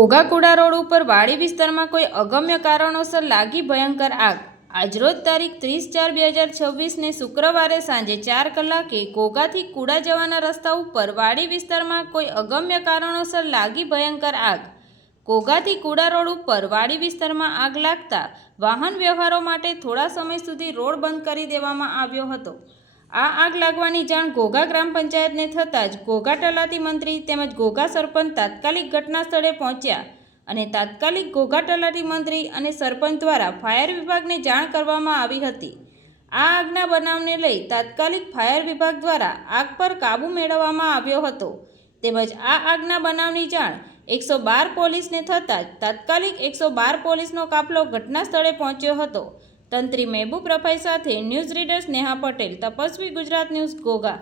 ઘોઘાકુડા road ઉપર વાડી વિસ્તારમાં કોઈ અગમ્ય કારણોસર લાગી ભયંકર આગ। આજરોજ તારીખ 30/4/2026ને શુક્રવારે સાંજે 4 કલાકે ઘોઘાથી કુડા જવાના રસ્તા ઉપર વાડી વિસ્તારમાં કોઈ અગમ્ય કારણોસર લાગી ભયંકર આગ। ઘોઘાથી કુડા રોડ ઉપર વાડી વિસ્તારમાં આગ લાગતા વાહન વ્યવહારો માટે થોડા સમય સુધી રોડ બંધ કરી દેવામાં આવ્યો હતો। આ આગ લાગવાની જાણ ઘોઘા ગ્રામ પંચાયતને થતાં જ ઘોઘા તલાટી મંત્રી તેમજ ઘોઘા સરપંચ તાત્કાલિક ઘટના સ્થળે પહોંચ્યા અને તાત્કાલિક ઘોઘા તલાટી મંત્રી અને સરપંચ દ્વારા ફાયર વિભાગને જાણ કરવામાં આવી હતી। આ આગના બનાવને લઈ તાત્કાલિક ફાયર વિભાગ દ્વારા આગ પર કાબૂ મેળવવામાં આવ્યો હતો તેમજ આ આગના બનાવની જાણ 112 પોલીસને થતાં જ તાત્કાલિક 112 પોલીસનો કાફલો ઘટના સ્થળે પહોંચ્યો હતો। તંત્રી મહેબૂબ રફાઈ સાથે news reader Sneha Patel, Tapasvi Gujarat news, Ghogha.